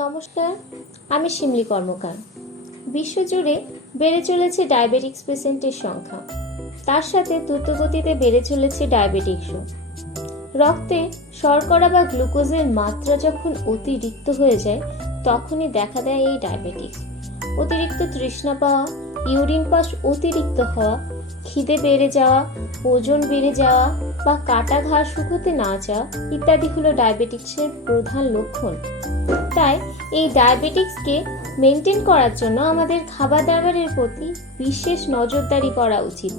নমস্কার, আমি শিমলি কর্মকার। বিশ্বজুড়ে বেড়ে চলেছে ডায়াবেটিক্স পেশেন্টের সংখ্যা। তার সাথে দ্রুতগতিতে বেড়ে চলেছে ডায়াবেটিক্সও। রক্তে শর্করা বা গ্লুকোজের মাত্রা যখন অতিরিক্ত হয়ে যায়, তখনই দেখা দেয় এই ডায়াবেটিক্স। অতিরিক্ত তৃষ্ণা পাওয়া, ইউরিন পাস অতিরিক্ত হওয়া, খিদে বেড়ে যাওয়া, ওজন বেড়ে যাওয়া বা কাটা ঘা শুকোতে না যাওয়া ইত্যাদি হলো ডায়াবেটিক্সের প্রধান লক্ষণ। তাই এই ডায়াবেটিক্সকে মেনটেন করার জন্য আমাদের খাবার দাবারের প্রতি বিশেষ নজরদারি করা উচিত।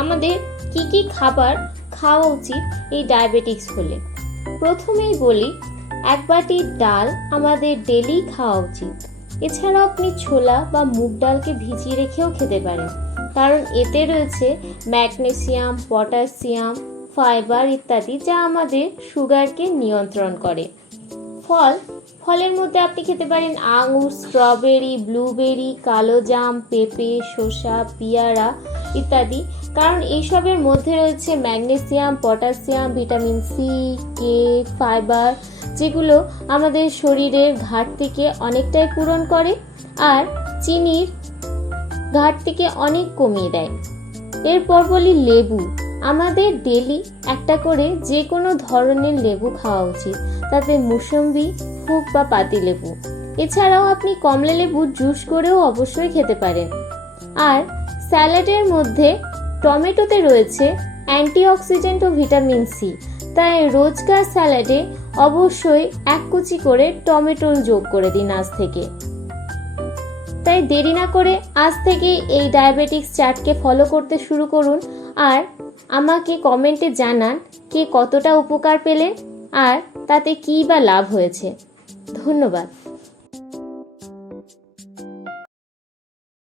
আমাদের কি কি খাবার খাওয়া উচিত এই ডায়াবেটিক্স হলে? প্রথমেই বলি, এক বাটি ডাল আমাদের ডেলি খাওয়া উচিত। এছাড়াও আপনি ছোলা বা মুগ ডালকে ভিজিয়ে রেখেও খেতে পারেন, কারণ এতে রয়েছে ম্যাগনেসিয়াম, পটাশিয়াম, ফাইবার ইত্যাদি, যা আমাদের সুগারকে নিয়ন্ত্রণ করে। ফলের মধ্যে আপনি খেতে পারেন আঙুর, স্ট্রবেরি, ব্লুবেরি, কালো জাম, পেঁপে, শসা, পেয়ারা ইত্যাদি, কারণ এইসবের মধ্যে রয়েছে ম্যাগনেসিয়াম, পটাশিয়াম, ভিটামিন সি, কে, ফাইবার, যেগুলো আমাদের শরীরের ঘাটতিকে অনেকটাই পূরণ করে আর চিনির ঘাটতিকে অনেক কমিয়ে দেয়। এরপর বলি লেবু। আমাদের ডেলি একটা করে যে কোনো ধরনের লেবু খাওয়া উচিত, তাতে মুসম্বি হোক বা পাতিলেবু। এছাড়াও আপনি কমলা লেবু জুস করেও অবশ্যই খেতে পারেন। আর স্যালাডের মধ্যে টমেটোতে রয়েছে অ্যান্টিঅক্সিডেন্ট ও ভিটামিন সি, তাই রোজকার স্যালাডে অবশ্যই এক কুচি করে টমেটো যোগ করে দিন আজ থেকে। তাই দেরি না করে আজ থেকে এই ডায়াবেটিক্স চার্টকে ফলো করতে শুরু করুন আর আমাকে কমেন্টে জানান কে কতটা উপকার পেলেন আর তাতে কী বা লাভ হয়েছে। ধন্যবাদ।